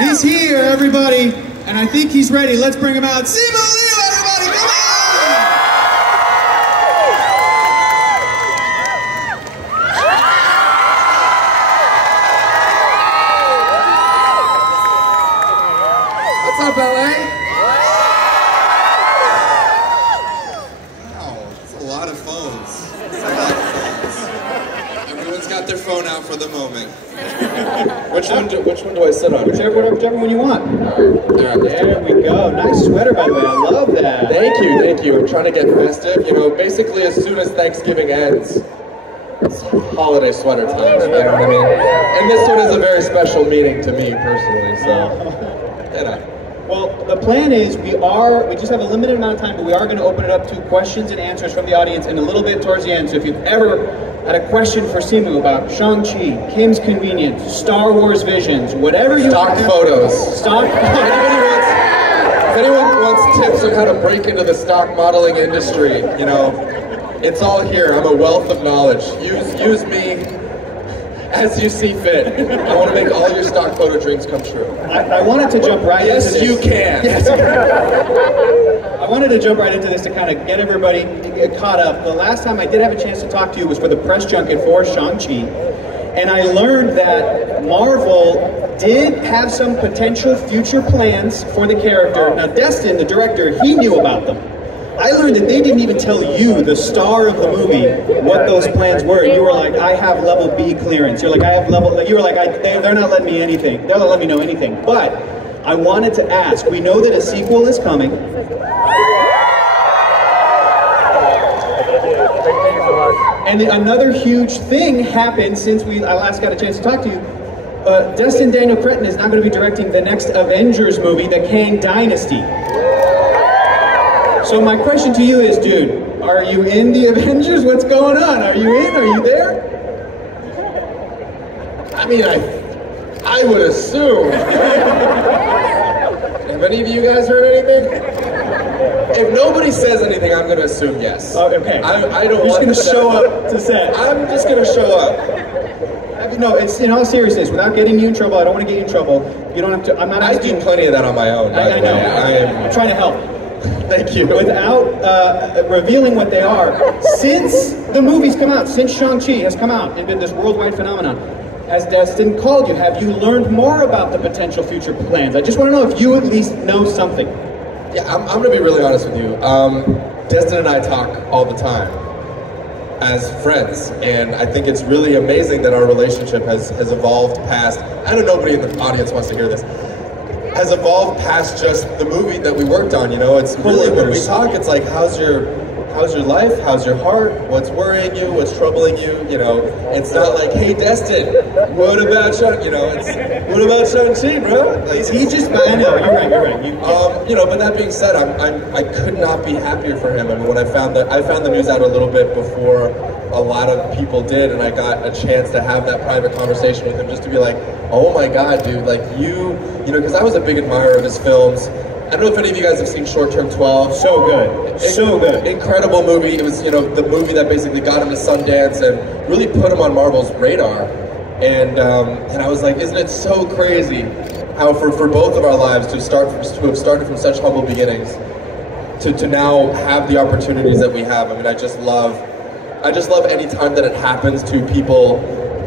He's here, everybody, and I think he's ready. Let's bring him out. Simu Liu, everybody, come on! What's up, LA? Wow, that's a lot of phones. That's a lot of phones. Everyone's got their phone out for the moment. Which one do I sit on? Whichever one you want. There we go. Nice sweater, by the way. I love that. Thank you. I'm trying to get festive. You know, basically as soon as Thanksgiving ends, it's holiday sweater time. You know what I mean? And this one has a very special meaning to me personally. So, you know. Well, the plan is we just have a limited amount of time, but we are going to open it up to questions and answers from the audience in a little bit towards the end. So if you've ever had a question for Simu about Shang-Chi, Kim's Convenience, Star Wars visions, whatever you want. Stock photos. Stock photos. If anyone wants tips on how to break into the stock modeling industry, you know, it's all here. I'm a wealth of knowledge. Use me as you see fit. I want to make all your stock photo dreams come true. I wanted to jump right into this. Yes, you can. Yes. I wanted to jump right into this to kind of get everybody caught up. The last time I did have a chance to talk to you was for the press junket for Shang-Chi. And I learned that Marvel did have some potential future plans for the character. Now, Destin, the director, he knew about them. I learned that they didn't even tell you, the star of the movie, what those plans were. You were like, I have level B clearance. You're like, I have level, you were like, they're not letting me anything. They're not letting me know anything. But I wanted to ask, we know that a sequel is coming. And another huge thing happened since I last got a chance to talk to you. Destin Daniel Cretton is now going to be directing the next Avengers movie, The Kang Dynasty. So my question to you is, dude, are you in the Avengers? What's going on? Are you in? Are you there? I mean, I would assume. Have any of you guys heard anything? If nobody says anything, I'm going to assume yes. Oh, okay. I don't. You're just going to show up to set. I'm just going to show up. No, it's in all seriousness. Without getting you in trouble, I don't want to get you in trouble. You don't have to. I'm not asking. I do plenty of that on my own. I know. I'm trying to help. Thank you. Without revealing what they are, since the movie's come out, since Shang-Chi has come out and been this worldwide phenomenon, has Destin called you? Have you learned more about the potential future plans? I just want to know if you at least know something. Yeah, I'm going to be really honest with you. Destin and I talk all the time as friends, and I think it's really amazing that our relationship has evolved past, I know nobody in the audience wants to hear this, has evolved past just the movie that we worked on, you know? It's really, when we talk, it's like, how's your life? How's your heart? What's worrying you? What's troubling you? You know, it's not like, hey, Destin, what about Shang? You know, it's, what about Shang-Chi, bro? Like, he just, I know, you're right. You know, but that being said, I could not be happier for him. I mean, when I found the news out a little bit before a lot of people did, and I got a chance to have that private conversation with him, just to be like, oh my God, dude, like you know, because I was a big admirer of his films. I don't know if any of you guys have seen Short Term 12. So good. So good. Incredible movie. It was, you know, the movie that basically got him to Sundance and really put him on Marvel's radar. And I was like, isn't it so crazy how for both of our lives to have started from such humble beginnings to now have the opportunities that we have. I mean, I just love any time that it happens to people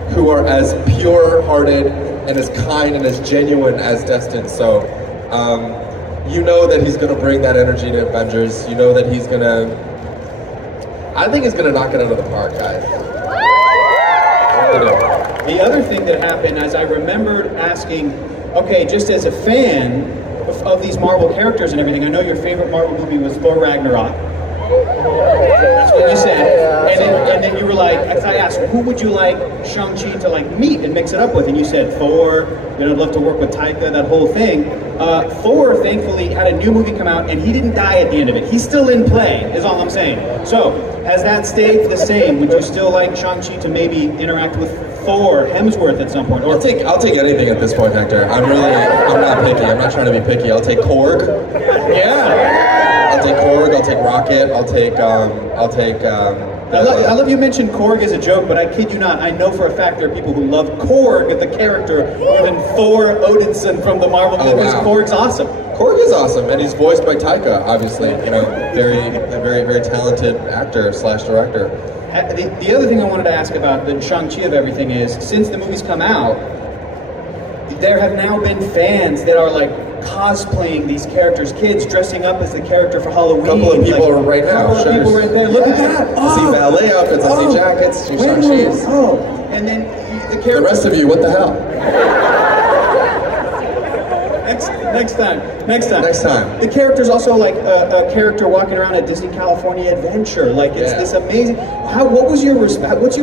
who are as pure-hearted and as kind and as genuine as Destin. So, you know that he's going to bring that energy to Avengers. You know that he's going to... I think he's going to knock it out of the park, guys. The other thing that happened, as I remembered asking, okay, just as a fan of these Marvel characters and everything, I know your favorite Marvel movie was Thor Ragnarok. That's what you said. And then you were like, as I asked, who would you like Shang-Chi to like meet and mix it up with? And you said Thor, you know, I'd love to work with Taika, that whole thing. Thor, thankfully, had a new movie come out and he didn't die at the end of it. He's still in play, is all I'm saying. So, has that stayed the same? Would you still like Shang-Chi to maybe interact with Thor, Hemsworth at some point? Or I'll take anything at this point, Hector. I'm not picky. I'm not trying to be picky. I'll take Korg. Yeah. I'll take Korg. I'll take Rocket. I'll take I love you mentioned Korg as a joke, but I kid you not, I know for a fact there are people who love Korg, the character, more than Thor Odinson from the Marvel movies. Wow. Korg's awesome. Korg is awesome, and he's voiced by Taika, obviously. You know, very talented actor / director. The other thing I wanted to ask about the Shang-Chi of everything is, since the movie's come out, there have now been fans that are like cosplaying these characters, kids dressing up as the character for Halloween. A couple of people are right now. A couple of people right there. Look at that! I see ballet outfits, I see jackets, see Shang-Chi's. Oh, and then the character. The rest of you, what the hell? Next time. The character's also like a character walking around a Disney California adventure. Like it's this amazing. What's your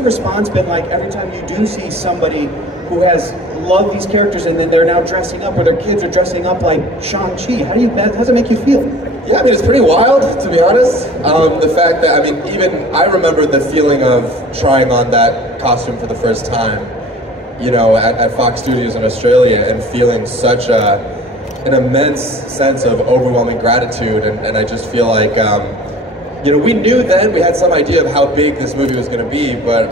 response been like every time you do see somebody who has loved these characters and then they're now dressing up, or their kids are dressing up like Shang-Chi? How does it make you feel? Yeah, I mean, it's pretty wild, to be honest. The fact that, I mean, even I remember the feeling of trying on that costume for the first time, you know, at Fox Studios in Australia, and feeling such an immense sense of overwhelming gratitude. And I just feel like, you know, we knew then, we had some idea of how big this movie was going to be, but,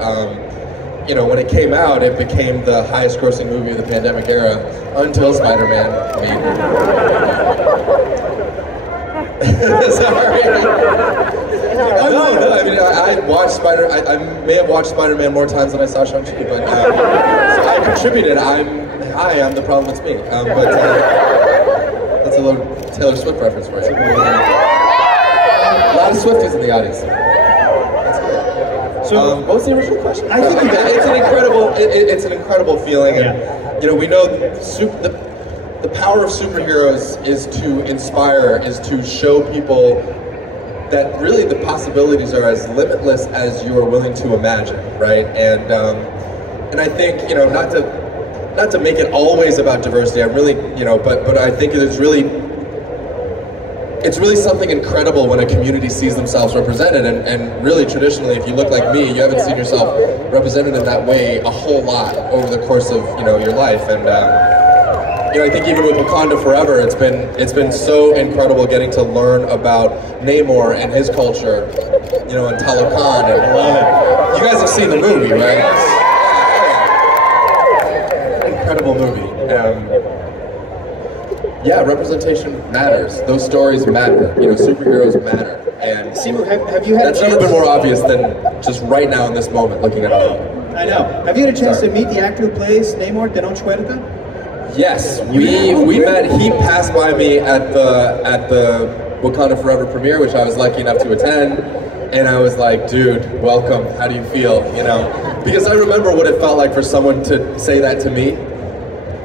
you know, when it came out, it became the highest grossing movie of the pandemic era, until Spider-Man. Sorry. No, I mean, I watched I may have watched Spider-Man more times than I saw Shang-Chi, but, so I contributed. I'm the problem, it's me. But that's a little Taylor Swift reference for you. A lot of Swifties in the audience. That's good. So, what was the original question? I think it's an incredible feeling, and you know, we know the power of superheroes is to inspire, is to show people that really the possibilities are as limitless as you are willing to imagine, right? And I think, you know, not to make it always about diversity. I'm really, you know, but I think it's really something incredible when a community sees themselves represented, and really traditionally, if you look like me, you haven't seen yourself represented in that way a whole lot over the course of, you know, your life. And you know, I think even with Wakanda Forever, it's been so incredible getting to learn about Namor and his culture, you know, and Talokan. And you guys have seen the movie, right? Incredible movie. Yeah, representation matters. Those stories matter. You know, superheroes matter. And Simu, have you had that's never been more obvious than just right now in this moment, looking at it. I know. Have you had a chance to meet the actor who plays Namor, Denon Chuerta? Yes, we met. He passed by me at the Wakanda Forever premiere, which I was lucky enough to attend, and I was like, dude, welcome. How do you feel? You know, because I remember what it felt like for someone to say that to me,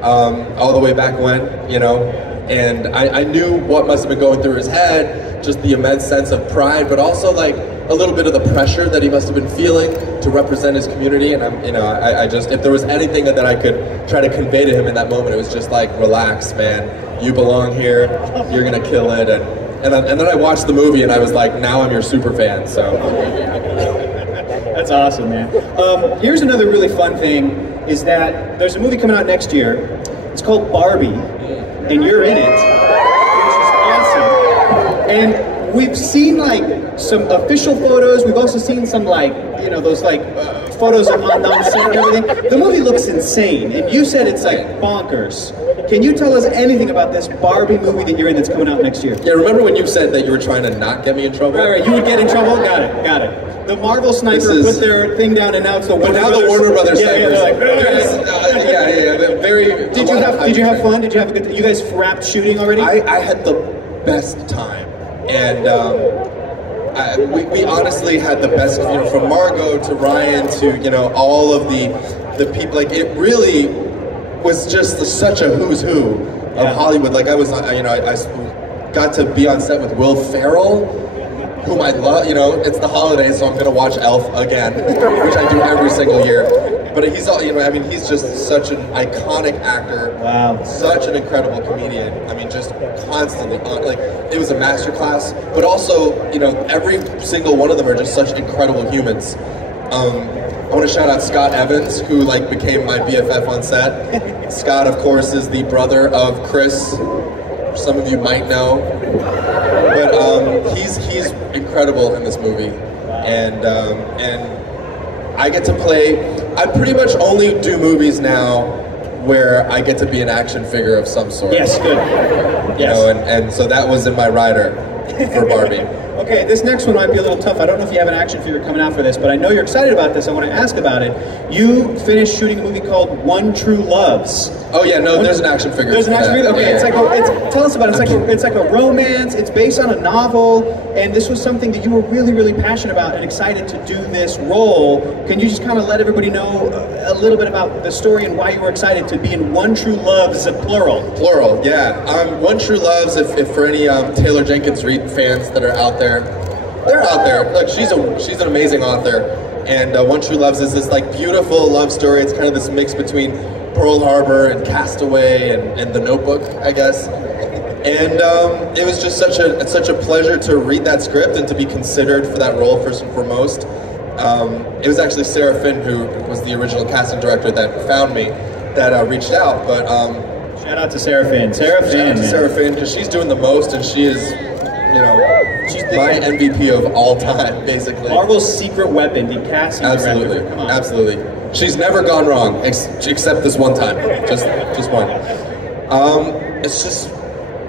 all the way back when, you know, and I knew what must have been going through his head, just the immense sense of pride, but also like a little bit of the pressure that he must have been feeling to represent his community. And I just, if there was anything that I could try to convey to him in that moment, it was just like, relax, man, you belong here, you're gonna kill it. And then I watched the movie and I was like, now I'm your super fan, so. That's awesome, man. Here's another really fun thing, is that there's a movie coming out next year. It's called Barbie, and you're in it, which is awesome. And we've seen like some official photos. We've also seen some like, you know, those like photos of on set and everything. The movie looks insane, and you said it's like bonkers. Can you tell us anything about this Barbie movie that you're in that's coming out next year? Yeah, remember when you said that you were trying to not get me in trouble? Right, you would get in trouble? Got it. The Marvel sniper put their thing down, and now it's the Warner Brothers. But now the Warner Brothers snipers. Like, very. Did you have fun? Did you have a good? You guys wrapped shooting already? I had the best time, and we honestly had the best. You know, from Margot to Ryan to, you know, all of the people. Like, it really was just such a who's who of Hollywood. Like, I was, you know, I got to be on set with Will Ferrell, whom I love. You know, it's the holidays, so I'm gonna watch Elf again, which I do every single year. But he's all, you know, I mean, he's just such an iconic actor. Wow. Such an incredible comedian. I mean, just constantly on, like, it was a masterclass. But also, you know, every single one of them are just such incredible humans. I want to shout out Scott Evans, who like became my BFF on set. Scott, of course, is the brother of Chris. Some of you might know, but he's incredible in this movie, and I get to play. I pretty much only do movies now where I get to be an action figure of some sort. Yes, good. You know, and so that was in my rider for Barbie. Okay, this next one might be a little tough. I don't know if you have an action figure coming out for this, but I know you're excited about this. I want to ask about it. You finished shooting a movie called One True Loves. Oh yeah, no, there's an action figure. There's an action figure. Okay, it's like tell us about it. It's like a romance. It's based on a novel, and this was something that you were really, really passionate about and excited to do this role. Can you just kind of let everybody know a little bit about the story and why you were excited to be in One True Loves, plural? Plural, yeah. One True Loves. If for any Taylor Jenkins Reid fans that are out there, they're out there. Look, she's an amazing author, and One True Loves is this like beautiful love story. It's kind of this mix between Pearl Harbor and Castaway and The Notebook, I guess. And it was just such a pleasure to read that script and to be considered for that role first and foremost. It was actually Sarah Finn, who was the original casting director that found me, that reached out. But shout out to Sarah Finn. Sarah Finn, because she's doing the most, and she is, you know, she's my MVP of all time, basically. Marvel's secret weapon, the casting absolutely, director. Come on. Absolutely. She's never gone wrong, except this one time, just one. It's just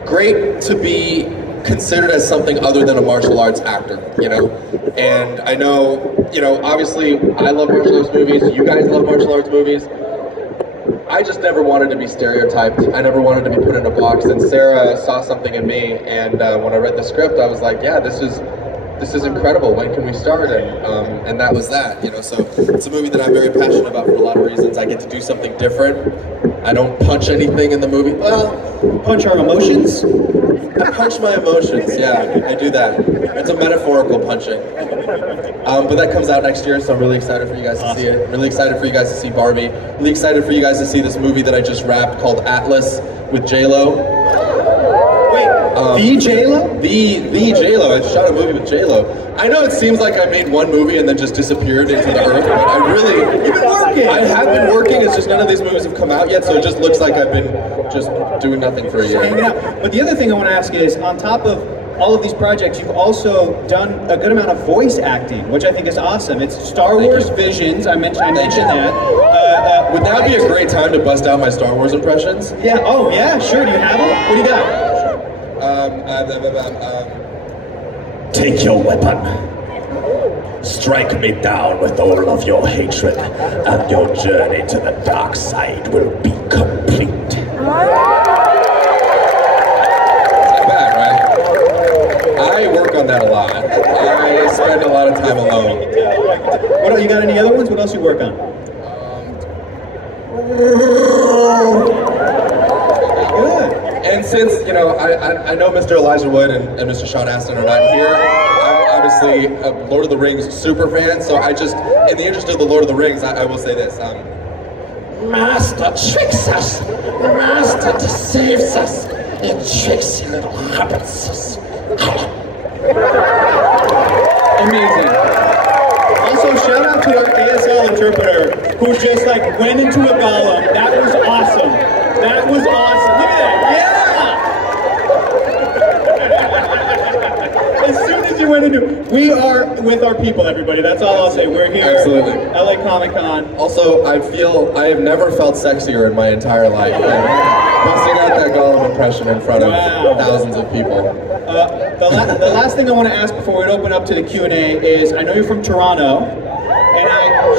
great to be considered as something other than a martial arts actor, you know? And I know, you know, obviously I love martial arts movies, you guys love martial arts movies. I just never wanted to be stereotyped. I never wanted to be put in a box, and Sarah saw something in me, and when I read the script, I was like, yeah, this is incredible. When can we start? And that was that, you know. So it's a movie that I'm very passionate about for a lot of reasons. I get to do something different. I don't punch anything in the movie. Well, punch our emotions? I punch my emotions, yeah, I do that. It's a metaphorical punching. But that comes out next year, so I'm really excited for you guys to see it. Really excited for you guys to see Barbie. Really excited for you guys to see this movie that I just wrapped called Atlas with J-Lo. The J-Lo? The J-Lo. I shot a movie with J-Lo. I know it seems like I made one movie and then just disappeared into the earth, but I really... You've been working! I have been working, it's just none of these movies have come out yet, so it just looks like I've been just doing nothing for a year. Hanging out. But the other thing I want to ask is, on top of all of these projects, you've also done a good amount of voice acting, which I think is awesome. It's Star Wars Visions, I mentioned that. Would now be a great time to bust out my Star Wars impressions? Yeah, oh yeah, sure, do you have them? What do you got? Take your weapon. Strike me down with all of your hatred, and your journey to the dark side will be complete. I work on that a lot. I spend a lot of time alone. What else, you got any other ones? What else you work on? Good. And since, you know, I know Mr. Elijah Wood and Mr. Sean Astin are not here, I'm obviously a Lord of the Rings super fan, so I just, in the interest of the Lord of the Rings, I will say this. Master tricks us. Master deceives us. It tricks you little hobbits. Amazing. Also, shout out to our ASL interpreter, who just like went into a golem. That was awesome. That was awesome. Look at that. Yeah! As soon as you went into, we are with our people, everybody. That's all I'll say. We're here. Absolutely. LA Comic-Con. Also, I have never felt sexier in my entire life. Busting out that golem impression in front of thousands of people. The last thing I want to ask before we open up to the Q&A is, I know you're from Toronto, and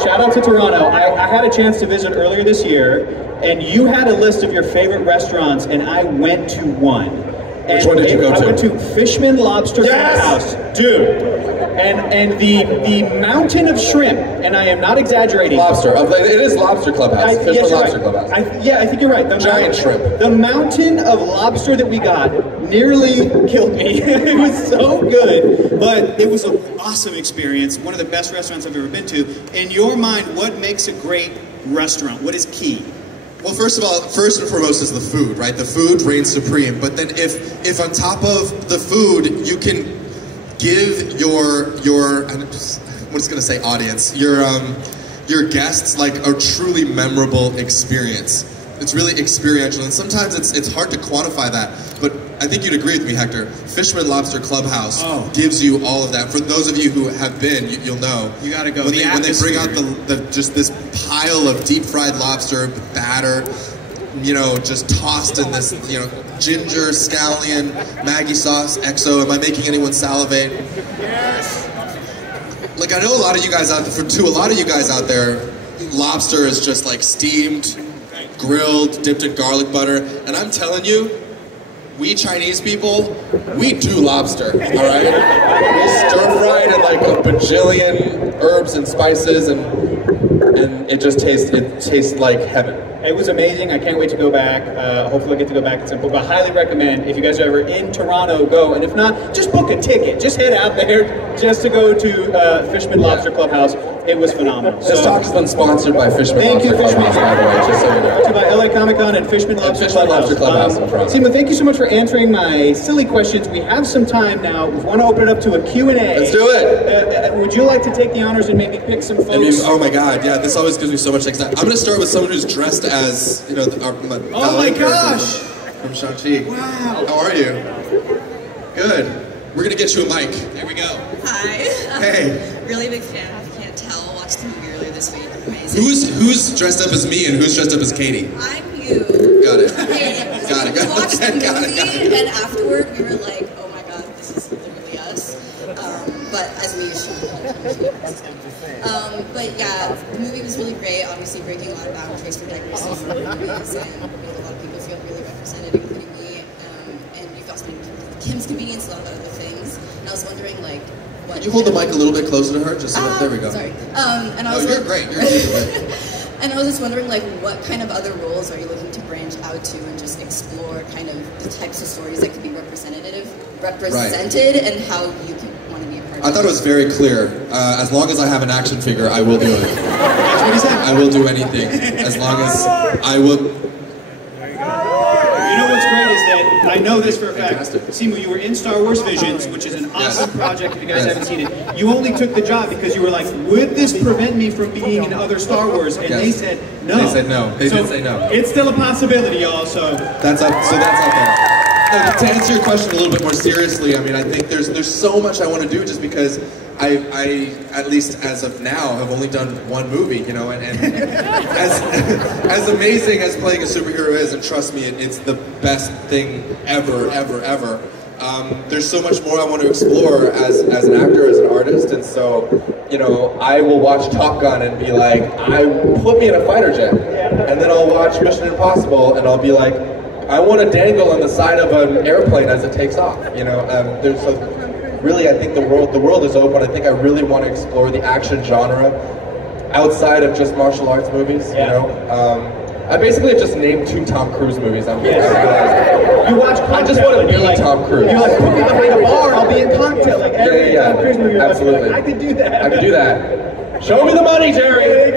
shout out to Toronto. I had a chance to visit earlier this year, and you had a list of your favorite restaurants, and I went to one. Which one did you go to? I went to Fishman Lobster Clubhouse. Dude. And the mountain of shrimp, and I am not exaggerating. Lobster. It is Lobster Clubhouse. Fishman Lobster Clubhouse. I think you're right. Giant shrimp. The mountain of lobster that we got nearly killed me. It was so good, but it was an awesome experience. One of the best restaurants I've ever been to. In your mind, what makes a great restaurant? What is key? Well, first of all, first and foremost is the food, right? The food reigns supreme. But then if on top of the food, you can give your I'm just gonna say audience, your guests like a truly memorable experience. it's really experiential, and sometimes it's hard to quantify that. But I think you'd agree with me, Hector. Fisherman Lobster Clubhouse gives you all of that. For those of you who have been, you'll know. You gotta go. When they bring out just this pile of deep fried lobster, batter, you know, just tossed in this, you know, ginger, scallion, Maggi sauce, XO. Am I making anyone salivate? Yes. Like, I know a lot of you guys out there, lobster is just like steamed, grilled, dipped in garlic butter, and I'm telling you, we Chinese people, we do lobster, all right? We stir fry it in like a bajillion herbs and spices, and it just tastes like heaven. It was amazing. I can't wait to go back. Hopefully I'll get to go back at some point. But I highly recommend, if you guys are ever in Toronto, go. And if not, just book a ticket. Just head out there just to go to Fisherman Lobster Clubhouse. It was phenomenal. This talk has been sponsored by Fisherman Lobster Clubhouse, by the way, just so you know. To by LA Comic-Con and Fisherman Lobster Clubhouse. Simu, thank you so much for answering my silly questions. We have some time now. We want to open it up to a Q&A. Let's do it. Would you like to take the honors and maybe pick some folks? I mean, oh my God, yeah, this always gives me so much anxiety. I'm going to start with someone who's dressed as, you know, oh my gosh! From Shang-Chi. Wow. How are you? Good. We're going to get you a mic. There we go. Hi. Hey. Really big fan. If you can't tell, watched the movie earlier this week. Amazing. Who's dressed up as me and who's dressed up as Katie? I'm you. Got it. Hey, Got it. We watched the movie, and afterward we were like, oh my god, this is literally us. But as we should. But yeah, the movie was really great. Obviously breaking a lot of boundaries for diversity in movies, and made a lot of people feel really represented, including me. And you've got some Kim's convenience, a lot of other things. And I was wondering, like, what... Can you hold the mic a little bit closer to her? Just so there we go. Sorry. And I was you're great. You're great. And I was just wondering, like, what kind of other roles are you looking to branch out to and just explore kind of the types of stories that could be represented, and how you can want to be a part of it? I thought it was very clear. As long as I have an action figure, I will do it. What he said? I will do anything. As long as I will... You know what's great is that, I know this for a fact, Simu, you were in Star Wars Visions, which is an awesome project if you guys haven't seen it. You only took the job because you were like, would this prevent me from being in other Star Wars? And they said no. They said no. They did say no. It's still a possibility, y'all, so... That's up there. No, to answer your question a little bit more seriously, I mean, I think there's so much I want to do just because I at least as of now, have only done one movie, you know, and as amazing as playing a superhero is, and trust me, it's the best thing ever. There's so much more I want to explore as an actor, as an artist, and so, you know, I will watch Top Gun and be like, put me in a fighter jet, and then I'll watch Mission Impossible and I'll be like, I want to dangle on the side of an airplane as it takes off, you know. Really, I think the world is open. I think I really want to explore the action genre outside of just martial arts movies, you know. I basically just named 2 Tom Cruise movies. You watch Cocktail, I just want to be Tom Cruise. You're like, put me behind a bar, I'll be in Cocktail. Like every Tom Cruise movie, you're absolutely. like, I could do that. I could do that. Show me the money, Jerry!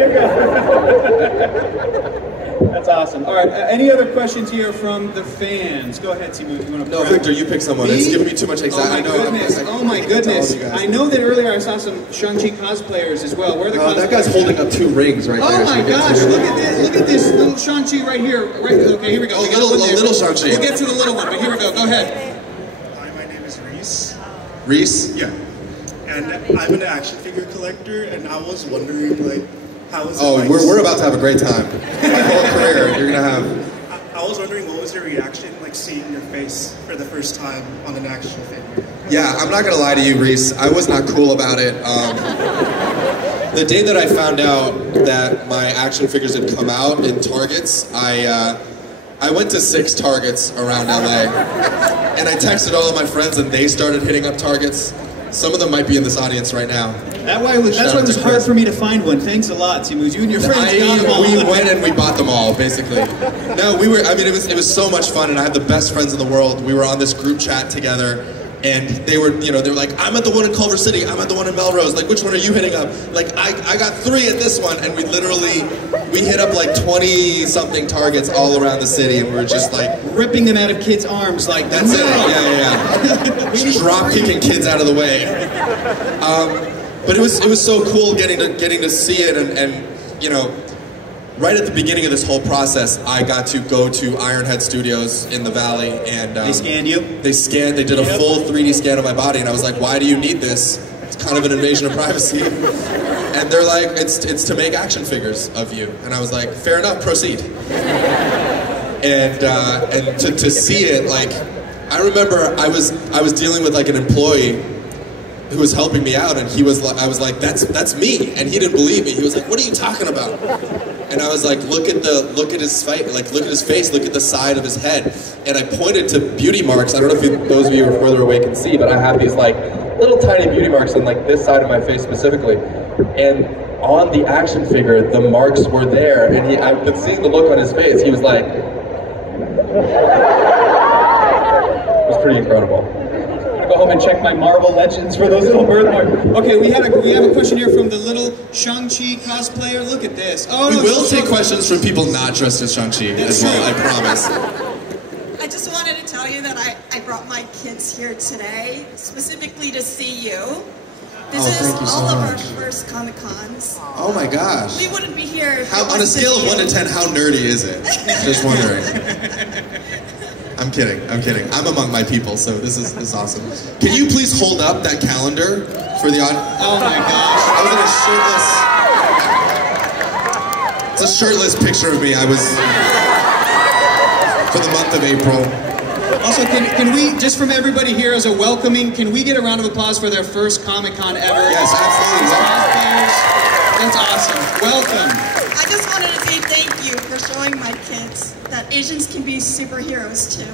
That's awesome. All right, any other questions here from the fans? Go ahead, Simu, if you want to... No, Victor, you pick someone. It's giving me too much anxiety. Oh my goodness. I know that earlier I saw some Shang-Chi cosplayers as well. Where are the cosplayers? That guy's holding up 2 rings right there. Oh my gosh, look at this little Shang-Chi right here. Okay, here we go. Little Shang-Chi. We'll get to the little one, but here we go. Go ahead. Hi, my name is Reese. Reese? Yeah. And I'm an action figure collector, and I was wondering, like, how is it like... we're about to have a great time. My whole career, you're going to have... I was wondering, what was your reaction, like, seeing your face for the first time on an action figure? Yeah, I'm not going to lie to you, Reese. I was not cool about it. The day that I found out that my action figures had come out in Targets, I went to 6 Targets around LA. And I texted all of my friends, and they started hitting up Targets. Some of them might be in this audience right now. That's why it was hard for me to find one. Thanks a lot, Simu. You and your friends got them all. We went and we bought them all, basically. No, it was so much fun, and I had the best friends in the world. We were on this group chat together, and they were like, I'm at the one in Culver City, I'm at the one in Melrose, like, which one are you hitting up? Like, I got 3 at this one, and we hit up like 20-something Targets all around the city, and we were just like... ripping them out of kids' arms, like, that's it, yeah. Just drop-kicking kids out of the way. But it was so cool getting to see it and you know, right at the beginning of this whole process, I got to go to Ironhead Studios in the Valley, and They scanned you? They did a full 3D scan of my body, and I was like, why do you need this? It's kind of an invasion of privacy. And they're like, it's to make action figures of you. And I was like, fair enough, proceed. And to see it, like, I remember I was dealing with like an employee who was helping me out, and I was like, that's me, and he didn't believe me. He was like, what are you talking about? And I was like, look at his face, look at his face, look at the side of his head. And I pointed to beauty marks. I don't know if those of you who are further away can see, but I have these like little tiny beauty marks on like this side of my face specifically. And on the action figure, the marks were there, and I've been seeing the look on his face. He was like, it was pretty incredible. Go home and check my Marvel Legends for those little birthmarks. Okay, we have a question here from the little Shang-Chi cosplayer. Look at this. Oh, we will take questions from people not dressed as Shang-Chi as well, I promise. I just wanted to tell you that I brought my kids here today, specifically to see you. This is all of our first Comic-Cons. Oh my gosh. We wouldn't be here if on a scale of 1 to 10, how nerdy is it? Just wondering. I'm kidding. I'm among my people, so this is awesome. Can you please hold up that calendar for the audience? Oh my gosh. I was in a shirtless... It's a shirtless picture of me. I was... for the month of April. Also, can we, just from everybody here as a welcoming, can we get a round of applause for their first Comic-Con ever? Yes, absolutely. That's awesome. Welcome. I just wanted to say thank you for showing my kids that Asians can be superheroes too.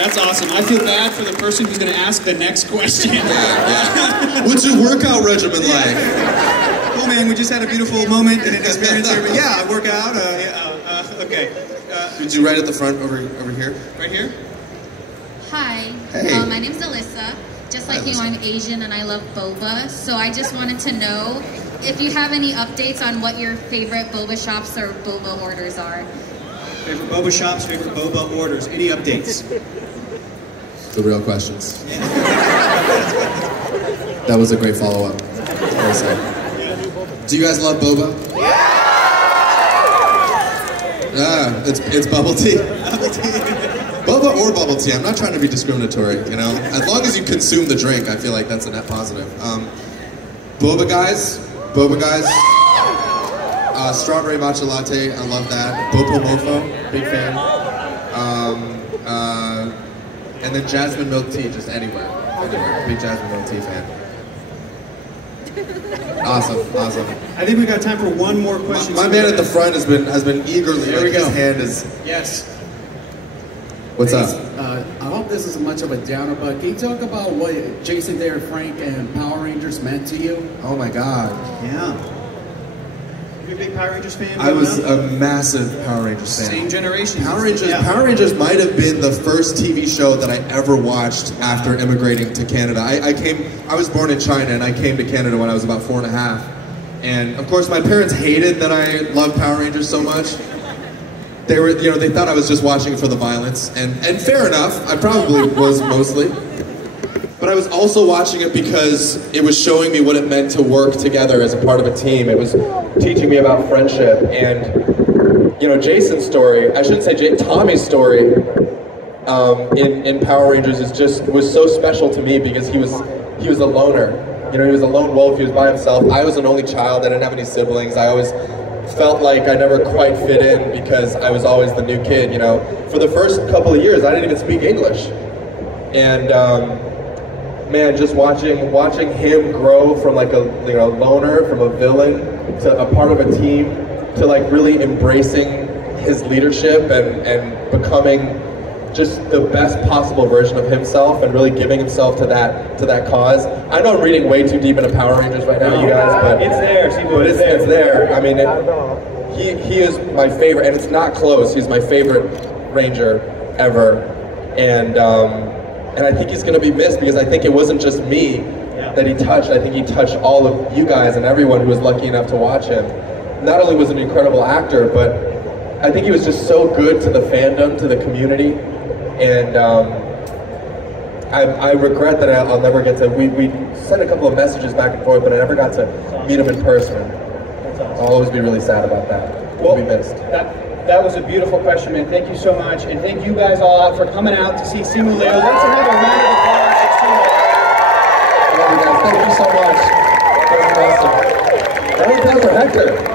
That's awesome. I feel bad for the person who's going to ask the next question. Yeah. What's your workout regimen like? Oh man, we just had a beautiful moment and an experience here. But yeah, I work out. Okay. Could you right at the front over here? Right here? Hi. Hey. My name's Alyssa. Just like you, I'm Asian and I love boba. So I just wanted to know if you have any updates on what your favorite boba shops or boba orders are. Favorite boba shops, favorite boba orders. Any updates? The real questions. That was a great follow-up. Do you guys love boba? Yeah, it's bubble tea. Boba or bubble tea. I'm not trying to be discriminatory, you know. As long as you consume the drink, I feel like that's a net positive. Boba guys. Strawberry matcha latte. I love that. Bopo mofo. Big fan. And then jasmine milk tea, just anywhere. Big jasmine milk tea fan. Awesome. I think we got time for one more question. My man at the front has been eagerly. There we go. His hand is. Yes. What's up? I hope this isn't much of a downer, but can you talk about what Jason, Dare, Frank, and Power Rangers meant to you? Oh my God. Yeah. You're a big Power Rangers fan? I was a massive Power Rangers fan. Same generation. Power Rangers might have been the first TV show that I ever watched after immigrating to Canada. I was born in China and I came to Canada when I was about 4.5. And of course my parents hated that I loved Power Rangers so much. They thought I was just watching it for the violence, and fair enough, I probably was mostly. But I was also watching it because it was showing me what it meant to work together as a part of a team. It was teaching me about friendship, and Jason's story, I shouldn't say Tommy's story in Power Rangers was so special to me because he was a loner. He was a lone wolf, he was by himself. I was an only child, I didn't have any siblings. I always felt like I never quite fit in because I was always the new kid, For the first couple of years, I didn't even speak English. And man, just watching him grow from like a loner, from a villain to a part of a team, to like really embracing his leadership and becoming just the best possible version of himself and really giving himself to that cause. I know I'm reading way too deep into Power Rangers right now, you guys, but it's there, Simu. It's there. I mean, he is my favorite, and it's not close. He's my favorite Ranger ever, and I think he's going to be missed because I think it wasn't just me that he touched. I think he touched all of you guys and everyone who was lucky enough to watch him. Not only was he an incredible actor, but I think he was just so good to the fandom, to the community. And I regret that I'll never get to. We sent a couple of messages back and forth, but I never got to meet him in person. I'll always be really sad about that. We'll be missed. That was a beautiful question, man. Thank you so much, and thank you guys all out for coming out to see Simu Liu. Let's have a round of applause for Simu. I love you guys. Thank you so much. That was awesome. Round of applause for Hector.